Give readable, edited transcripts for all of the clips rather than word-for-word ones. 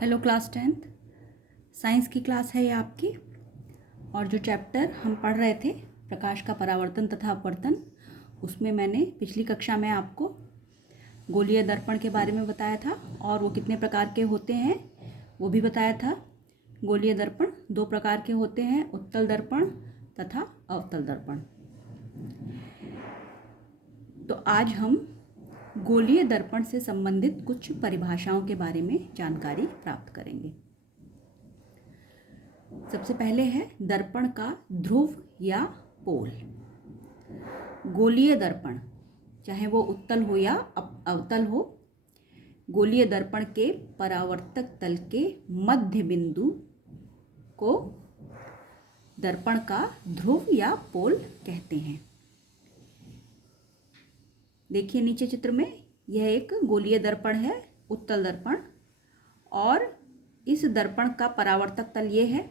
Hello class 10th science की class है ये आपकी। और जो चैप्टर हम पढ़ रहे थे प्रकाश का परावर्तन तथा अपवर्तन, उसमें मैंने पिछली कक्षा में आपको गोलीय दर्पण के बारे में बताया था और वो कितने प्रकार के होते हैं वो भी बताया था। गोलीय दर्पण दो प्रकार के होते हैं, उत्तल दर्पण तथा अवतल दर्पण। तो आज हम गोलीय दर्पण से संबंधित कुछ परिभाषाओं के बारे में जानकारी प्राप्त करेंगे। सबसे पहले है दर्पण का ध्रुव या पोल। गोलीय दर्पण चाहे वो उत्तल हो या अवतल हो, गोलीय दर्पण के परावर्तक तल के मध्य बिंदु को दर्पण का ध्रुव या पोल कहते हैं। देखिए नीचे चित्र में, यह एक गोलीय दर्पण है, उत्तल दर्पण, और इस दर्पण का परावर्तक तल ये है।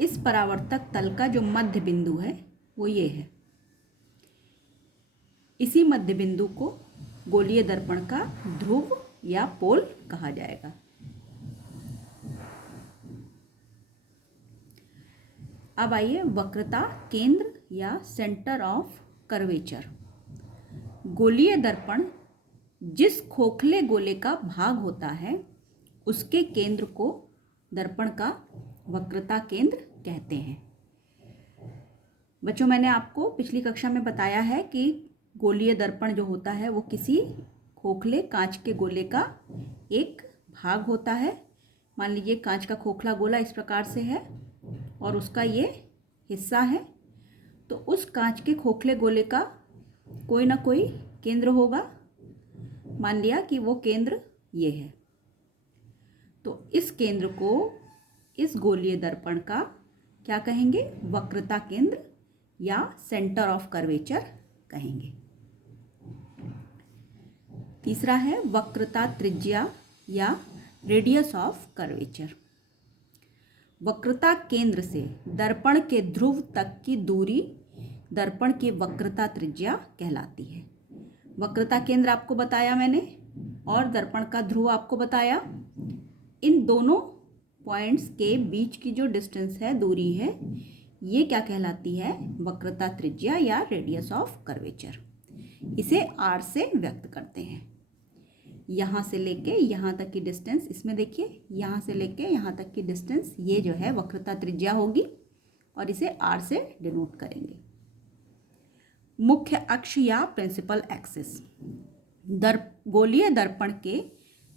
इस परावर्तक तल का जो मध्य बिंदु है वो ये है। इसी मध्य बिंदु को गोलीय दर्पण का ध्रुव या पोल कहा जाएगा। अब आइए वक्रता केंद्र या सेंटर ऑफ कर्वेचर। गोलीय दर्पण जिस खोखले गोले का भाग होता है उसके केंद्र को दर्पण का वक्रता केंद्र कहते हैं। बच्चों, मैंने आपको पिछली कक्षा में बताया है कि गोलीय दर्पण जो होता है वो किसी खोखले कांच के गोले का एक भाग होता है। मान लीजिए कांच का खोखला गोला इस प्रकार से है और उसका ये हिस्सा है, तो उस कांच के खोखले गोले का कोई ना कोई केंद्र होगा। मान लिया कि वो केंद्र ये है, तो इस केंद्र को इस गोलीय दर्पण का क्या कहेंगे? वक्रता केंद्र या सेंटर ऑफ कर्वेचर कहेंगे। तीसरा है वक्रता त्रिज्या या रेडियस ऑफ कर्वेचर। वक्रता केंद्र से दर्पण के ध्रुव तक की दूरी दर्पण की वक्रता त्रिज्या कहलाती है। वक्रता केंद्र आपको बताया मैंने और दर्पण का ध्रुव आपको बताया। इन दोनों पॉइंट्स के बीच की जो डिस्टेंस है, दूरी है, ये क्या कहलाती है? वक्रता त्रिज्या या रेडियस ऑफ कर्वेचर। इसे r से व्यक्त करते हैं। यहाँ से लेके यहाँ तक की डिस्टेंस, इसमें देखिए यहाँ से लेके यहाँ तक की डिस्टेंस, ये जो है वक्रता त्रिज्या होगी और इसे r से डिनोट करेंगे। मुख्य अक्ष या प्रिंसिपल एक्सिस। गोलीय दर्पण के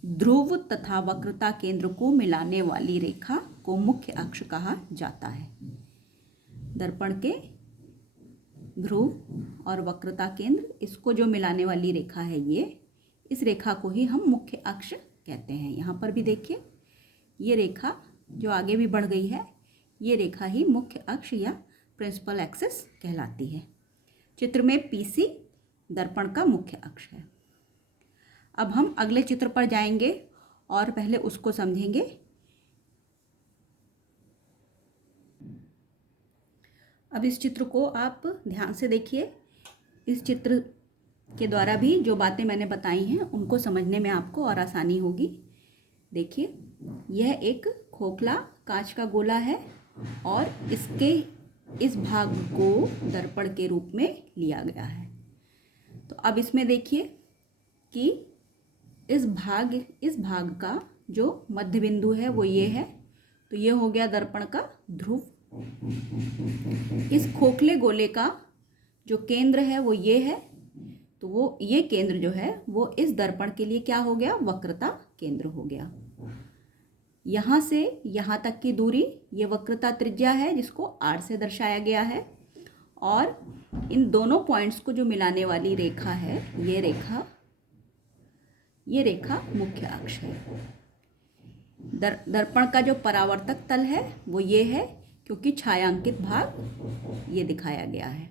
ध्रुव तथा वक्रता केंद्र को मिलाने वाली रेखा को मुख्य अक्ष कहा जाता है। दर्पण के ध्रुव और वक्रता केंद्र, इसको जो मिलाने वाली रेखा है इस रेखा को ही हम मुख्य अक्ष कहते हैं। यहाँ पर भी देखिए, ये रेखा जो आगे भी बढ़ गई है, ये रेखा ही मुख्य अक्ष या प्रिंसिपल एक्सिस कहलाती है। चित्र में PC दर्पण का मुख्य अक्ष है। अब हम अगले चित्र पर जाएंगे और पहले उसको समझेंगे। अब इस चित्र को आप ध्यान से देखिए। इस चित्र के द्वारा भी जो बातें मैंने बताई हैं उनको समझने में आपको और आसानी होगी। देखिए, यह एक खोखला कांच का गोला है और इसके इस भाग को दर्पण के रूप में लिया गया है। तो अब इसमें देखिए कि इस भाग का जो मध्य बिंदु है वो ये है, तो ये हो गया दर्पण का ध्रुव। इस खोखले गोले का जो केंद्र है वो ये है, तो वो ये केंद्र जो है वो इस दर्पण के लिए क्या हो गया? वक्रता केंद्र हो गया। यहाँ से यहाँ तक की दूरी ये वक्रता त्रिज्या है जिसको r से दर्शाया गया है, और इन दोनों पॉइंट्स को जो मिलाने वाली रेखा है ये रेखा मुख्य अक्ष है। दर्पण का जो परावर्तक तल है वो ये है, क्योंकि छायांकित भाग ये दिखाया गया है।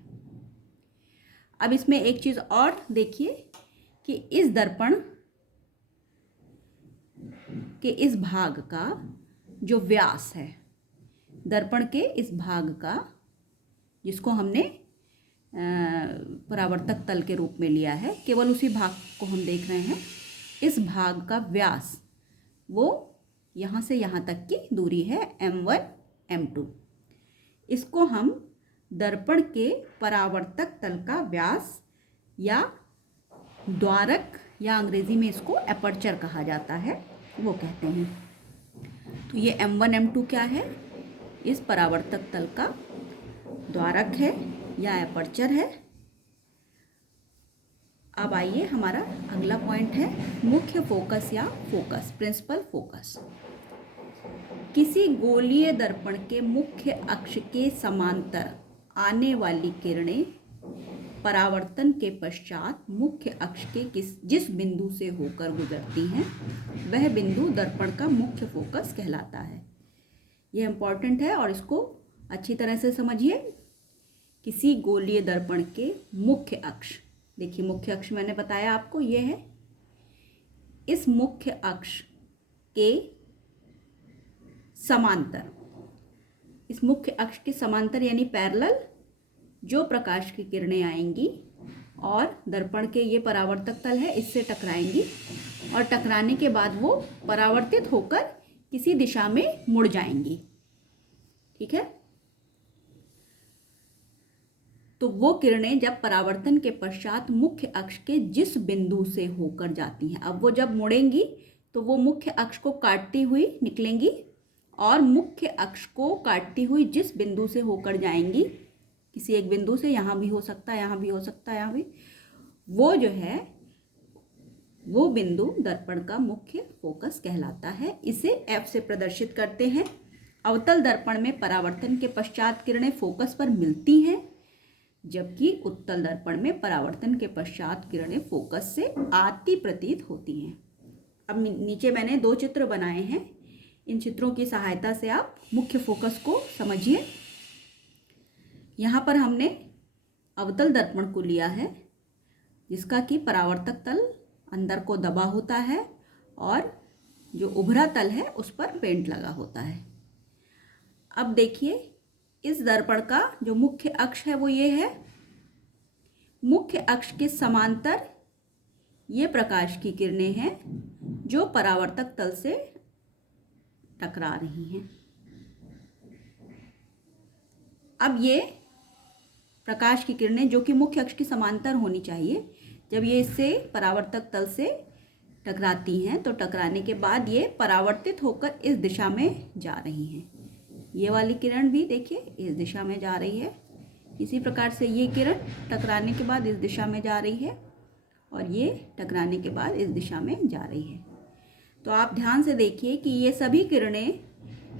अब इसमें एक चीज़ और देखिए कि इस दर्पण के इस भाग का जो व्यास है, दर्पण के इस भाग का जिसको हमने परावर्तक तल के रूप में लिया है, केवल उसी भाग को हम देख रहे हैं। इस भाग का व्यास वो यहाँ से यहाँ तक की दूरी है m1 m2। इसको हम दर्पण के परावर्तक तल का व्यास या द्वारक या अंग्रेजी में इसको एपर्चर कहा जाता है, वो कहते हैं। तो ये m1 m2 क्या है? इस परावर्तक तल का द्वारक है या एपर्चर है। अब आइए, हमारा अगला पॉइंट है मुख्य फोकस या फोकस, प्रिंसिपल फोकस। किसी गोलीय दर्पण के मुख्य अक्ष के समांतर आने वाली किरणें परावर्तन के पश्चात मुख्य अक्ष के जिस बिंदु से होकर गुजरती हैं, वह बिंदु दर्पण का मुख्य फोकस कहलाता है। यह इम्पॉर्टेंट है और इसको अच्छी तरह से समझिए। किसी गोलीय दर्पण के मुख्य अक्ष, देखिए मुख्य अक्ष मैंने बताया आपको, ये है। इस मुख्य अक्ष के समांतर, इस मुख्य अक्ष के समांतर यानी पैरेलल जो प्रकाश की किरणें आएंगी और दर्पण के ये परावर्तक तल है, इससे टकराएंगी और टकराने के बाद वो परावर्तित होकर किसी दिशा में मुड़ जाएंगी। ठीक है, तो वो किरणें जब परावर्तन के पश्चात मुख्य अक्ष के जिस बिंदु से होकर जाती हैं, अब वो जब मुड़ेंगी तो वो मुख्य अक्ष को काटती हुई निकलेंगी और मुख्य अक्ष को काटती हुई जिस बिंदु से होकर जाएंगी, किसी एक बिंदु से, यहाँ भी हो सकता है, यहाँ भी हो सकता है, यहाँ भी, वो जो है वो बिंदु दर्पण का मुख्य फोकस कहलाता है। इसे F से प्रदर्शित करते हैं। अवतल दर्पण में परावर्तन के पश्चात किरणें फोकस पर मिलती हैं, जबकि उत्तल दर्पण में परावर्तन के पश्चात किरणें फोकस से आती प्रतीत होती हैं। अब नीचे मैंने 2 चित्र बनाए हैं, इन चित्रों की सहायता से आप मुख्य फोकस को समझिए। यहाँ पर हमने अवतल दर्पण को लिया है, जिसका कि परावर्तक तल अंदर को दबा होता है और जो उभरा तल है उस पर पेंट लगा होता है। अब देखिए, इस दर्पण का जो मुख्य अक्ष है वो ये है। मुख्य अक्ष के समांतर ये प्रकाश की किरणें हैं जो परावर्तक तल से टकरा रही हैं। अब ये प्रकाश की किरणें जो कि मुख्य अक्ष के समांतर होनी चाहिए, जब ये इससे परावर्तक तल से टकराती हैं तो टकराने के बाद ये परावर्तित होकर इस दिशा में जा रही हैं। ये वाली किरण भी देखिए इस दिशा में जा रही है। इसी प्रकार से ये किरण टकराने के बाद इस दिशा में जा रही है और ये टकराने के बाद इस दिशा में जा रही है। तो आप ध्यान से देखिए कि ये सभी किरणें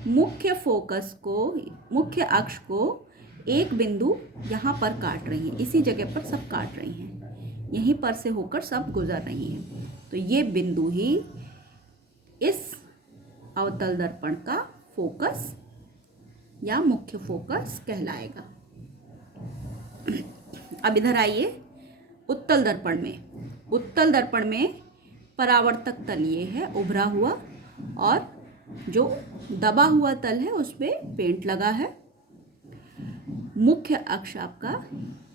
मुख्य फोकस को, मुख्य अक्ष को एक बिंदु यहाँ पर काट रही हैं, इसी जगह पर सब काट रही हैं, यहीं पर से होकर सब गुजर रही हैं। तो ये बिंदु ही इस अवतल दर्पण का फोकस या मुख्य फोकस कहलाएगा। अब इधर आइए, उत्तल दर्पण में। उत्तल दर्पण में परावर्तक तल ये है उभरा हुआ और जो दबा हुआ तल है उस पर पेंट लगा है। मुख्य अक्ष आपका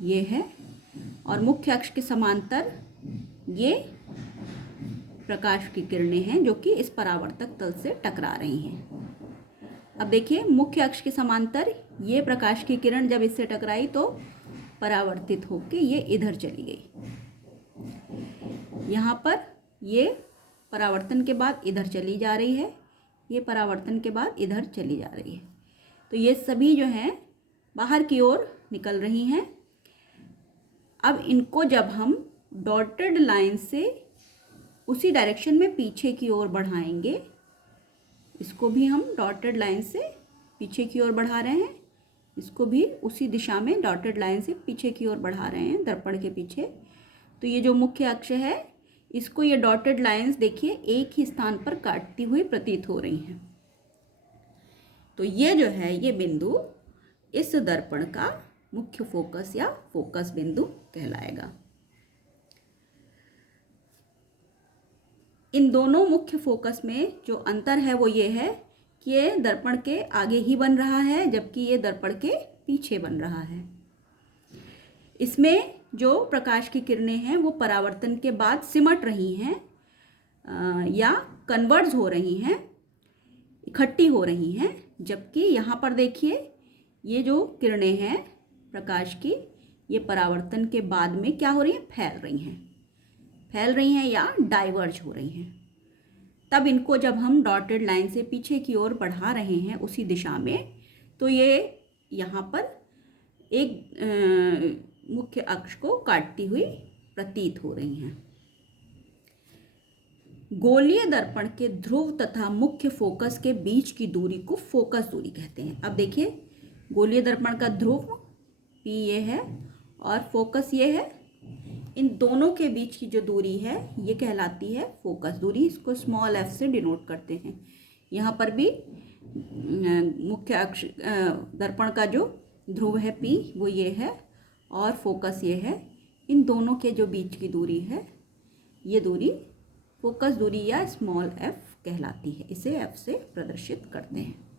ये है और मुख्य अक्ष के समांतर ये प्रकाश की किरणें हैं जो कि इस परावर्तक तल से टकरा रही हैं। अब देखिए, मुख्य अक्ष के समांतर ये प्रकाश की किरण जब इससे टकराई तो परावर्तित होकर ये इधर चली गई। यहाँ पर ये परावर्तन के बाद इधर चली जा रही है, ये परावर्तन के बाद इधर चली जा रही है। तो ये सभी जो हैं बाहर की ओर निकल रही हैं। अब इनको जब हम डॉटेड लाइन से उसी डायरेक्शन में पीछे की ओर बढ़ाएंगे, इसको भी हम डॉटेड लाइन से पीछे की ओर बढ़ा रहे हैं, इसको भी उसी दिशा में डॉटेड लाइन से पीछे की ओर बढ़ा रहे हैं, दर्पण के पीछे। तो ये जो मुख्य अक्ष है इसको ये डॉटेड लाइंस देखिए एक ही स्थान पर काटती हुई प्रतीत हो रही हैं। तो ये जो है ये बिंदु इस दर्पण का मुख्य फोकस या फोकस बिंदु कहलाएगा। इन दोनों मुख्य फोकस में जो अंतर है वो ये है कि ये दर्पण के आगे ही बन रहा है जबकि ये दर्पण के पीछे बन रहा है। इसमें जो प्रकाश की किरणें हैं वो परावर्तन के बाद सिमट रही हैं या कन्वर्ज हो रही हैं, इकट्ठी हो रही हैं, जबकि यहाँ पर देखिए ये जो किरणें हैं प्रकाश की, ये परावर्तन के बाद में क्या हो रही हैं, फैल रही हैं या डाइवर्ज हो रही हैं। तब इनको जब हम डॉटेड लाइन से पीछे की ओर बढ़ा रहे हैं उसी दिशा में, तो ये यहाँ पर एक मुख्य अक्ष को काटती हुई प्रतीत हो रही हैं। गोलीय दर्पण के ध्रुव तथा मुख्य फोकस के बीच की दूरी को फोकस दूरी कहते हैं। अब देखिए, गोलीय दर्पण का ध्रुव P ये है और फोकस ये है, इन दोनों के बीच की जो दूरी है ये कहलाती है फोकस दूरी। इसको स्मॉल f से डिनोट करते हैं। यहाँ पर भी मुख्य अक्ष दर्पण का जो ध्रुव है P वो ये है और फोकस ये है। इन दोनों के जो बीच की दूरी है ये दूरी फोकस दूरी या स्मॉल f कहलाती है। इसे f से प्रदर्शित करते हैं।